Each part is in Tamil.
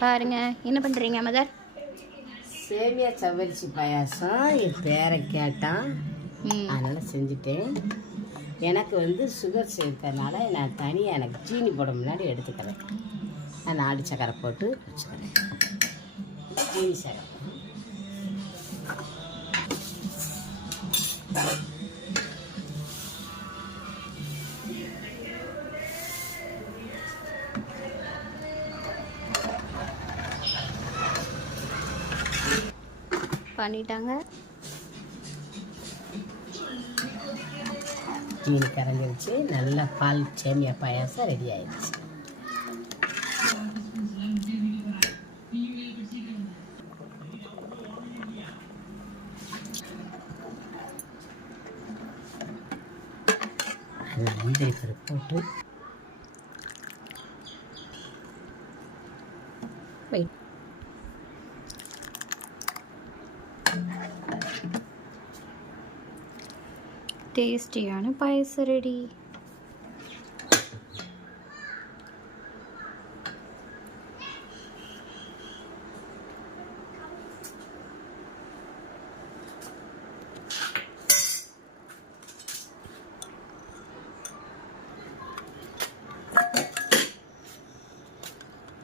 பாருங்க என்ன பண்ணுறீங்க மதர்? சேமியா சவரிசி பாயாசம் என் பேரை கேட்டான், அதனால் செஞ்சுட்டேன். எனக்கு வந்து சுகர் சேர்த்தனால நான் தனியாக எனக்கு சீனி போட முன்னாடி எடுத்துக்கிறேன். நான் நாடு சக்கரை போட்டு வச்சுக்கிறேன். சீனி சக்கரை பண்ணிட்டாங்க. சீனி கரைஞ்சிருச்சு. நல்ல பால் சேமியா பாயாசம் ரெடி ஆயிடுச்சு. நல்லா முந்திரி பருப்பு போட்டு டேஸ்டியான பாயசம் ரெடி.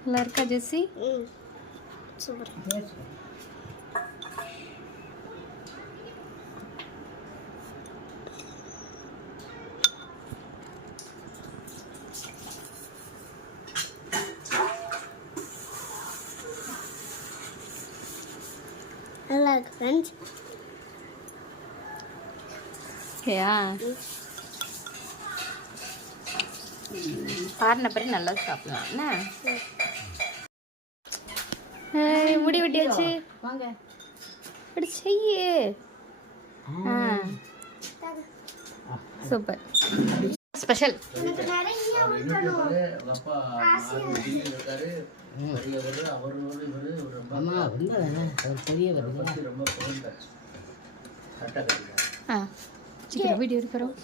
நல்லா இருக்கா ஜெஸ்ஸி? சூப்பர். நல்லா இருக்கு ஃப்ரெண்ட்ஸ். பாருன பிறகு நல்லா சாப்பிடலாம். என்ன முடி வெட்டியாச்சு, வாங்க இப்படி செய்யு. Super special. வீடியோ இருக்கிறோம்.